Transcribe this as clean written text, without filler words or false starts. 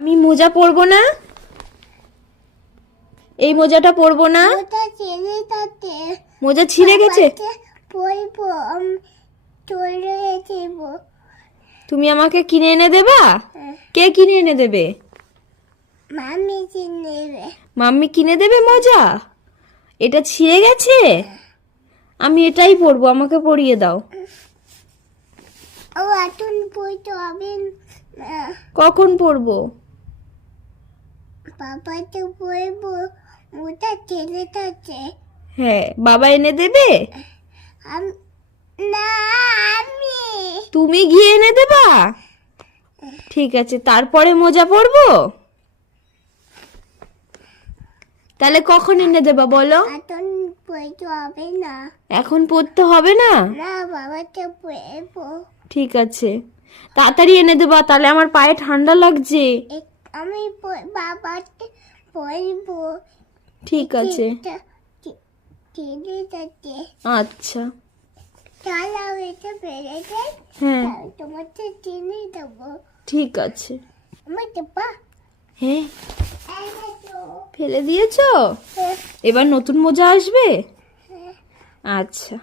আমি মোজা পরবো না, এই মোজাটা পরবো না। মোজা ছিঁড়ে গেছে। তুমি আমাকে কিনে এনে দেবা? কে কিনে এনে দেবে? মাম্মি কিনে দেবে মোজা? এটা ছিঁড়ে গেছে, আমি এটাই পরবো, আমাকে পরিয়ে দাও। কখন পরবো? হ্যাঁ, বাবা এনে দেবে? তুমি গিয়ে এনে দেবা? ঠিক আছে, তারপরে মোজা পরবো। তাহলে কখন এনে দেবা বলো? এখন পরতে হবে না? ঠিক আছে, তাড়াতাড়ি এনে দেবা, তাহলে আমার পায়ে ঠান্ডা লাগছে। আমি বাবাকে পরবো। ঠিক আছে, আচ্ছা। হ্যাঁ, ঠিক আছে। হ্যাঁ, ফেলে দিয়েছো? এবার নতুন মোজা আসবে? আচ্ছা।